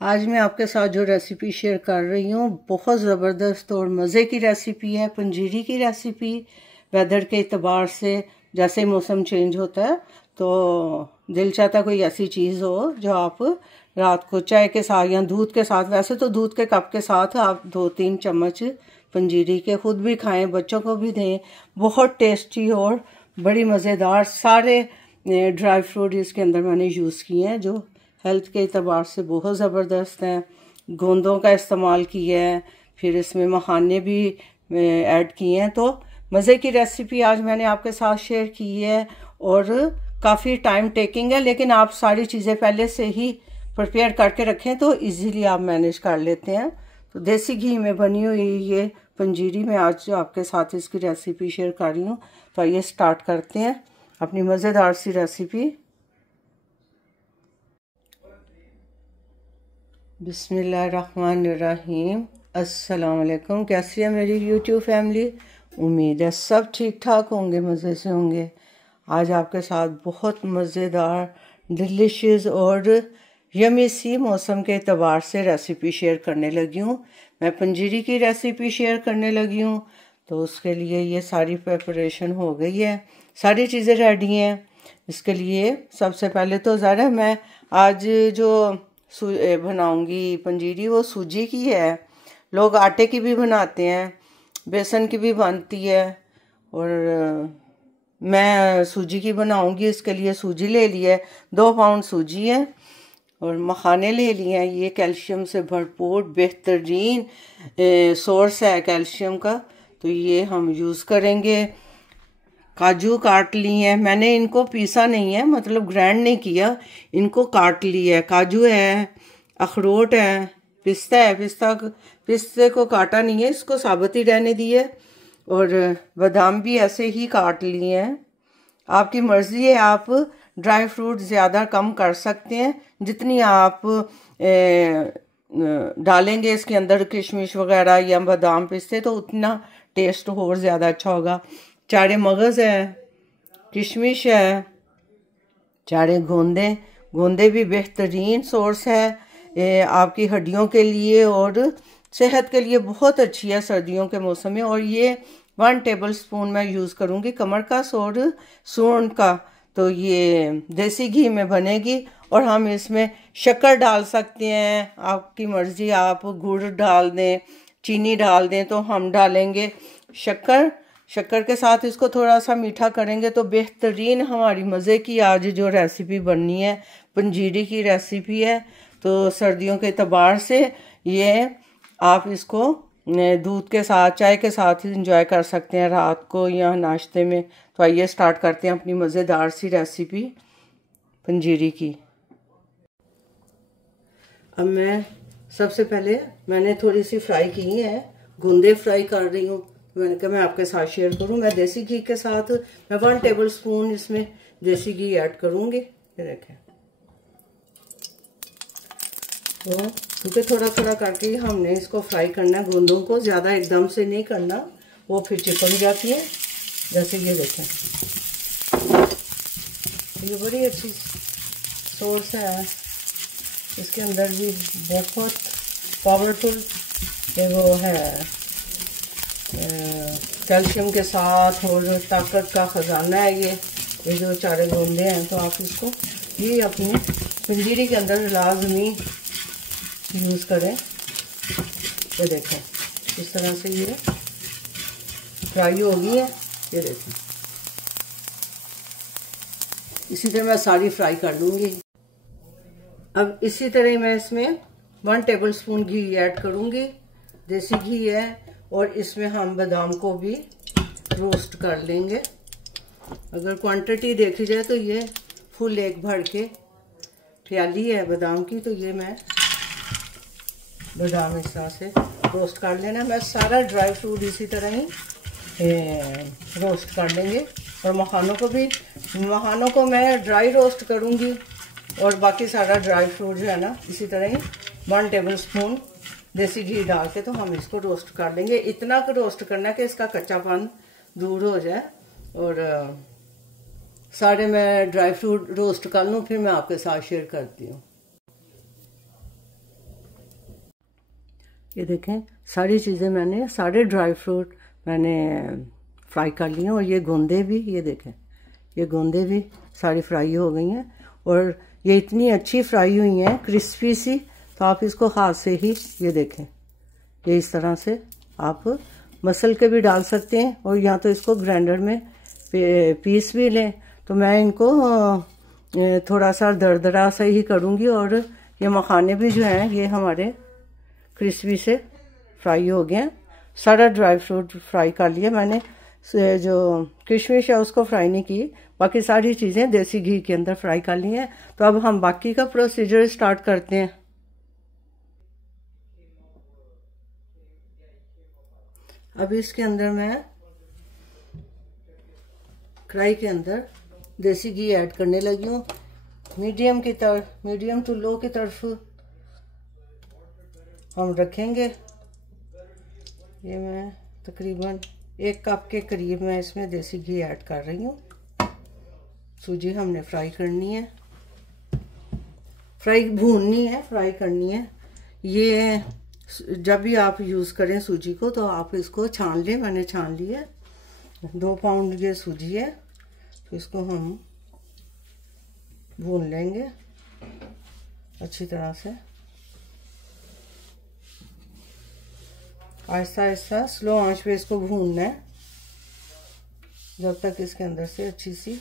आज मैं आपके साथ जो रेसिपी शेयर कर रही हूँ बहुत ज़बरदस्त और मज़े की रेसिपी है। पंजीरी की रेसिपी। वेदर के एतबार से जैसे मौसम चेंज होता है तो दिल चाहता कोई ऐसी चीज़ हो जो आप रात को चाय के साथ या दूध के साथ, वैसे तो दूध के कप के साथ आप 2-3 चम्मच पंजीरी के खुद भी खाएं, बच्चों को भी दें। बहुत टेस्टी और बड़ी मज़ेदार सारे ड्राई फ्रूट इसके अंदर मैंने यूज़ किए हैं जो हेल्थ के एतबार से बहुत ज़बरदस्त हैं। गोंदों का इस्तेमाल किया है, फिर इसमें मखाने भी ऐड किए हैं। तो मज़े की रेसिपी आज मैंने आपके साथ शेयर की है और काफ़ी टाइम टेकिंग है, लेकिन आप सारी चीज़ें पहले से ही प्रिपेयर करके रखें तो इजीली आप मैनेज कर लेते हैं। तो देसी घी में बनी हुई ये पंजीरी मैं आज जो आपके साथ इसकी रेसिपी शेयर कर रही हूँ। तो आइए स्टार्ट करते हैं अपनी मज़ेदार सी रेसिपी। बिस्मिल्लाहिर्रहमानिर्रहीम। अस्सलाम वालेकुम। कैसी है मेरी यूट्यूब फैमिली? उम्मीद है सब ठीक ठाक होंगे, मज़े से होंगे। आज आपके साथ बहुत मज़ेदार, डिलीशियस और यमी सी मौसम के एतबार से रेसिपी शेयर करने लगी हूँ। मैं पंजीरी की रेसिपी शेयर करने लगी हूँ। तो उसके लिए ये सारी प्रिपरेशन हो गई है, सारी चीज़ें रेडी हैं। इसके लिए सबसे पहले तो ज़रा मैं आज जो बनाऊंगी पंजीरी वो सूजी की है। लोग आटे की भी बनाते हैं, बेसन की भी बनती है, और मैं सूजी की बनाऊंगी। इसके लिए सूजी ले लिया है, 2 पाउंड सूजी है, और मखाने ले लिए हैं। ये कैल्शियम से भरपूर बेहतरीन सोर्स है कैल्शियम का, तो ये हम यूज़ करेंगे। काजू काट लिए हैं मैंने, इनको पीसा नहीं है, मतलब ग्राइंड नहीं किया, इनको काट लिया है। काजू है, अखरोट है, पिस्ता है। पिस्ते को काटा नहीं है, इसको साबुत ही रहने दिए। और बादाम भी ऐसे ही काट लिए हैं। आपकी मर्ज़ी है, आप ड्राई फ्रूट ज़्यादा कम कर सकते हैं। जितनी आप डालेंगे इसके अंदर किशमिश वगैरह या बादाम पिस्ते, तो उतना टेस्ट और ज़्यादा अच्छा होगा। चारे मगज़ है, किशमिश है, चारे गोंदे भी बेहतरीन सोर्स है आपकी हड्डियों के लिए और सेहत के लिए बहुत अच्छी है सर्दियों के मौसम में। और ये 1 टेबल स्पून मैं यूज़ करूँगी कमरकस और सूंड का। तो ये देसी घी में बनेगी, और हम इसमें शक्कर डाल सकते हैं, आपकी मर्ज़ी। आप गुड़ डाल दें, चीनी डाल दें, तो हम डालेंगे शक्कर के साथ इसको थोड़ा सा मीठा करेंगे तो बेहतरीन हमारी मज़े की आज जो रेसिपी बननी है पंजीरी की रेसिपी है। तो सर्दियों के एतबार से ये आप इसको दूध के साथ, चाय के साथ ही इंजॉय कर सकते हैं रात को या नाश्ते में। तो आइए स्टार्ट करते हैं अपनी मज़ेदार सी रेसिपी पंजीरी की। अब मैं सबसे पहले मैंने थोड़ी सी फ्राई की है, गूंदे फ्राई कर रही हूँ। मैंने कहा मैं आपके साथ शेयर करूँ। मैं देसी घी के साथ मैं 1 टेबल स्पून इसमें देसी घी ऐड करूँगी। ये देखें, तो क्योंकि थोड़ा थोड़ा करके हमने इसको फ्राई करना है। गूंदों को ज़्यादा एकदम से नहीं करना, वो फिर चिपक जाती है। जैसे ये देखें, ये बड़ी अच्छी सोर्स है, इसके अंदर भी बहुत पावरफुल वो है कैल्शियम के साथ, और ताकत का ख़जाना है ये जो चारे गोंदे हैं। तो आप इसको ये अपनी पंजीरी के अंदर लाजमी यूज़ करें। ये देखें इस तरह से ये फ्राई हो गई है। ये देखें, इसी तरह मैं सारी फ्राई कर लूँगी। अब इसी तरह मैं इसमें 1 टेबल स्पून घी ऐड करूँगी, देसी घी है, और इसमें हम बादाम को भी रोस्ट कर लेंगे। अगर क्वांटिटी देखी जाए तो ये फुल 1 भर के प्याली है बादाम की, तो ये मैं बादाम इस तरह से रोस्ट कर लेना। मैं सारा ड्राई फ्रूट इसी तरह ही रोस्ट कर लेंगे, और मखानों को मैं ड्राई रोस्ट करूँगी, और बाकी सारा ड्राई फ्रूट जो है ना इसी तरह ही 1 टेबल स्पून देसी घी डाल के तो हम इसको रोस्ट कर लेंगे। इतना रोस्ट करना कि इसका कच्चापन दूर हो जाए। और सारे मैं ड्राई फ्रूट रोस्ट कर लूँ, फिर मैं आपके साथ शेयर करती हूँ। ये देखें सारी चीज़ें मैंने, सारे ड्राई फ्रूट मैंने फ्राई कर लिए। और ये गोंदे भी, ये देखें ये गोंदे भी सारी फ्राई हो गई हैं। और ये इतनी अच्छी फ्राई हुई हैं, क्रिस्पी सी। तो आप इसको हाथ से ही, ये देखें, ये इस तरह से आप मसल के भी डाल सकते हैं, और या तो इसको ग्राइंडर में पीस भी लें। तो मैं इनको थोड़ा सा दरदरा सा ही करूँगी। और ये मखाने भी जो हैं ये हमारे क्रिस्पी से फ्राई हो गए हैं। सारा ड्राई फ्रूट फ्राई कर लिया मैंने, जो किशमिश है उसको फ्राई नहीं की, बाकी सारी चीज़ें देसी घी के अंदर फ्राई कर ली हैं। तो अब हम बाकी का प्रोसीजर स्टार्ट करते हैं। अब इसके अंदर मैं कढ़ाई के अंदर देसी घी ऐड करने लगी हूँ। मीडियम टू लो की तरफ हम रखेंगे। ये मैं तकरीबन 1 कप के करीब मैं इसमें देसी घी ऐड कर रही हूँ। सूजी हमने फ्राई करनी है, भूननी है, फ्राई करनी है। ये जब भी आप यूज़ करें सूजी को तो आप इसको छान लें। मैंने छान ली है। 2 पाउंड ये सूजी है, तो इसको हम भून लेंगे अच्छी तरह से। आहिस्ता आहिस्ता स्लो आंच पे इसको भूनना है जब तक इसके अंदर से अच्छी सी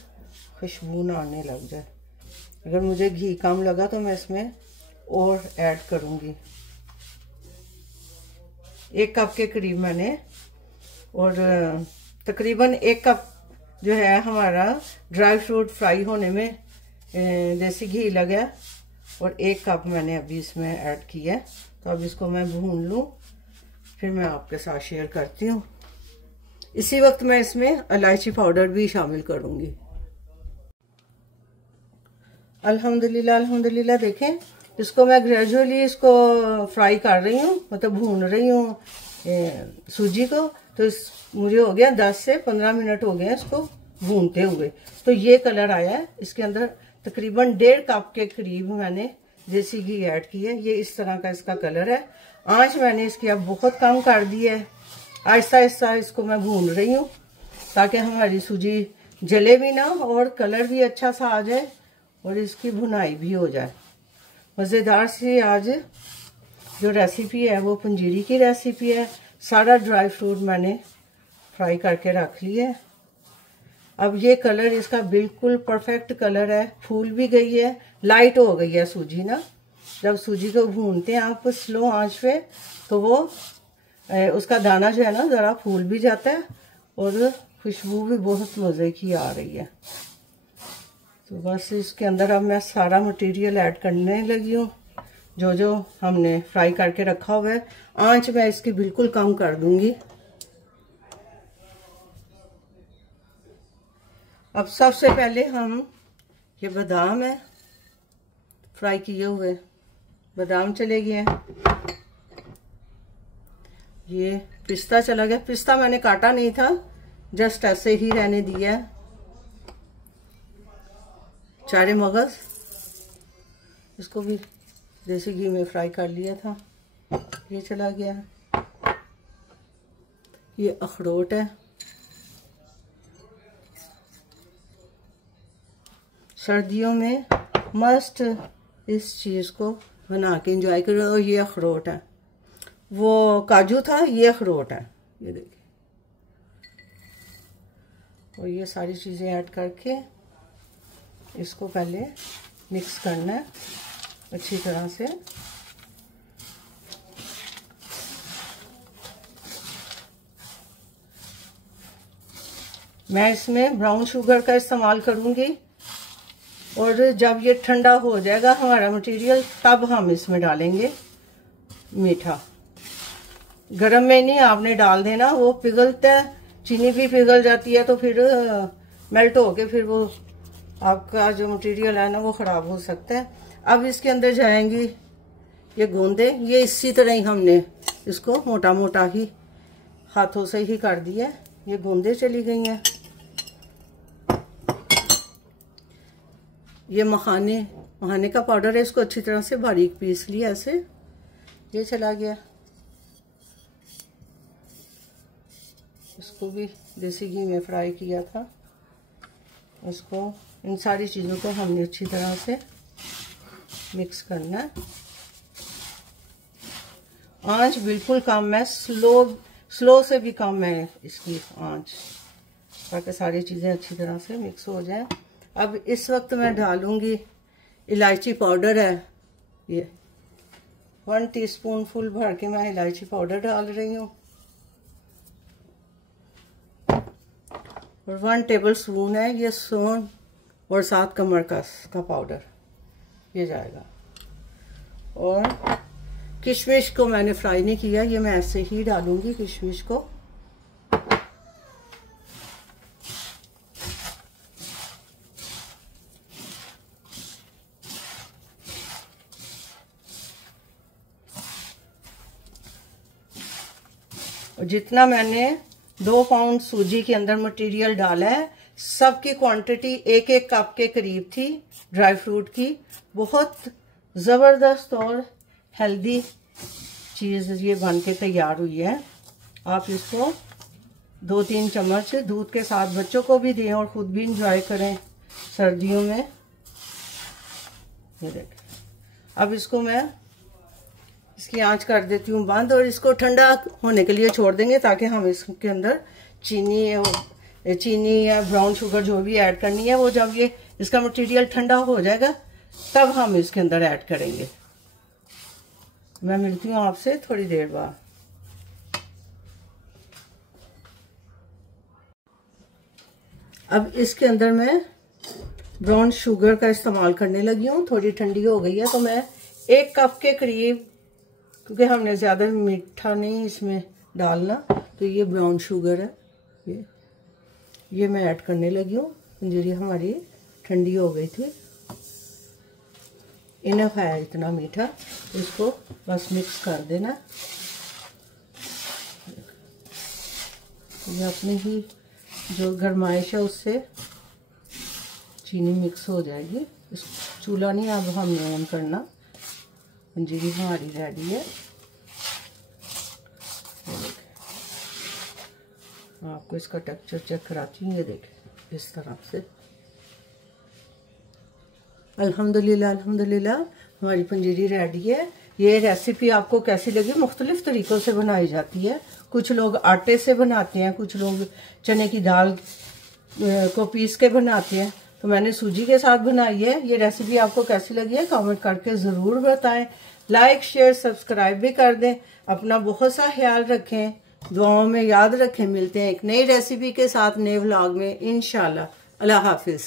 खुशबू ना आने लग जाए। अगर मुझे घी कम लगा तो मैं इसमें और ऐड करूँगी। 1 कप के करीब मैंने, और तकरीबन 1 कप जो है हमारा ड्राई फ्रूट फ्राई होने में देसी घी लगा, और 1 कप मैंने अभी इसमें ऐड किया है। तो अब इसको मैं भून लूँ, फिर मैं आपके साथ शेयर करती हूँ। इसी वक्त मैं इसमें इलायची पाउडर भी शामिल करूँगी। अल्हम्दुलिल्लाह देखें, इसको मैं ग्रेजुअली इसको फ्राई कर रही हूँ, मतलब भून रही हूँ सूजी को। तो मुझे हो गया 10 से 15 मिनट हो गए इसको भूनते हुए। तो ये कलर आया है। इसके अंदर तकरीबन 1.5 कप के करीब मैंने देसी घी ऐड किया है। ये इस तरह का इसका कलर है। आंच मैंने इसकी अब बहुत कम कर दी है। आहिस्ता आहिस्ता इसको मैं भून रही हूँ ताकि हमारी सूजी जले भी ना और कलर भी अच्छा सा आ जाए और इसकी भुनाई भी हो जाए। मज़ेदार सी आज जो रेसिपी है वो पंजीरी की रेसिपी है। सारा ड्राई फ्रूट मैंने फ्राई करके रख लिया है। अब ये कलर इसका बिल्कुल परफेक्ट कलर है, फूल भी गई है, लाइट हो गई है सूजी ना। जब सूजी को भूनते हैं आप स्लो आंच पे तो वो उसका दाना जो है ना ज़रा फूल भी जाता है और खुशबू भी बहुत मज़े की आ रही है। तो बस इसके अंदर अब मैं सारा मटेरियल ऐड करने लगी हूँ जो जो हमने फ्राई करके रखा हुआ है। आंच मैं इसकी बिल्कुल कम कर दूंगी। अब सबसे पहले हम ये बादाम है फ्राई किए हुए, बादाम चले गए हैं। ये पिस्ता चला गया, पिस्ता मैंने काटा नहीं था, जस्ट ऐसे ही रहने दिया है। चारे मगज, इसको भी देसी घी में फ्राई कर लिया था, ये चला गया है। ये अखरोट है, सर्दियों में मस्ट इस चीज़ को बना के एंजॉय करो। और ये अखरोट है, वो काजू था, ये अखरोट है, ये देखिए। और ये सारी चीज़ें ऐड करके इसको पहले मिक्स करना है अच्छी तरह से। मैं इसमें ब्राउन शुगर का इस्तेमाल करूंगी और जब ये ठंडा हो जाएगा हमारा मटेरियल तब हम इसमें डालेंगे मीठा। गरम में नहीं आपने डाल देना, वो पिघलता है, चीनी भी पिघल जाती है तो फिर मेल्ट होके फिर वो आपका जो मटेरियल है ना वो ख़राब हो सकता है। अब इसके अंदर जाएंगी ये गोंदे, ये इसी तरह ही हमने इसको मोटा मोटा ही हाथों से ही कर दिया। ये गोंदे चली गई हैं। ये मखाने का पाउडर है, इसको अच्छी तरह से बारीक पीस लिया ऐसे, ये चला गया। इसको भी देसी घी में फ्राई किया था। इसको, इन सारी चीज़ों को हमने अच्छी तरह से मिक्स करना है। आंच बिल्कुल कम है, स्लो से भी कम है इसकी आंच, ताकि सारी चीज़ें अच्छी तरह से मिक्स हो जाए। अब इस वक्त मैं डालूंगी इलायची पाउडर है, ये 1 टीस्पून फुल भर के मैं इलायची पाउडर डाल रही हूँ, और 1 टेबल स्पून है ये सौंठ और 7 कमरकस का पाउडर, ये जाएगा। और किशमिश को मैंने फ्राई नहीं किया, ये मैं ऐसे ही डालूंगी किशमिश को। और जितना मैंने 2 पाउंड सूजी के अंदर मटेरियल डाला है, सबकी क्वांटिटी 1-1 कप के करीब थी ड्राई फ्रूट की। बहुत ज़बरदस्त और हेल्दी चीज़ ये बन के तैयार हुई है। आप इसको 2-3 चम्मच दूध के साथ बच्चों को भी दें और ख़ुद भी इंजॉय करें सर्दियों में। ये देखें, अब इसको मैं इसकी आंच कर देती हूँ बंद, और इसको ठंडा होने के लिए छोड़ देंगे, ताकि हम इसके अंदर चीनी या ब्राउन शुगर जो भी ऐड करनी है, वो जब ये इसका मटेरियल ठंडा हो जाएगा तब हम इसके अंदर ऐड करेंगे। मैं मिलती हूँ आपसे थोड़ी देर बाद। अब इसके अंदर मैं ब्राउन शुगर का इस्तेमाल करने लगी हूँ, थोड़ी ठंडी हो गई है, तो मैं 1 कप के करीब, क्योंकि हमने ज़्यादा मीठा नहीं इसमें डालना, तो ये ब्राउन शुगर है, ये मैं ऐड करने लगी हूँ। पंजीरी हमारी ठंडी हो गई थी, इनफ है इतना मीठा, इसको बस मिक्स कर देना। ये अपनी ही जो गरमाइश है उससे चीनी मिक्स हो जाएगी। इस चूल्हा नहीं अब हमने ऑन करना, पंजीरी हमारी रेडी है। आपको इसका टेक्सचर चेक कराती हूँ, ये देखें इस तरह से। अल्हम्दुलिल्लाह अल्हम्दुलिल्लाह हमारी पंजीरी रेडी है। ये रेसिपी आपको कैसी लगी? मुख्तलिफ तरीक़ों से बनाई जाती है। कुछ लोग आटे से बनाते हैं, कुछ लोग चने की दाल को पीस के बनाते हैं, तो मैंने सूजी के साथ बनाई है। ये रेसिपी आपको कैसी लगी है कमेंट करके ज़रूर बताएं। लाइक शेयर सब्सक्राइब भी कर दें। अपना बहुत सा ख्याल रखें, दुआओं में याद रखें। मिलते हैं एक नई रेसिपी के साथ नए व्लॉग में इंशाल्लाह। अल्लाह हाफिज़।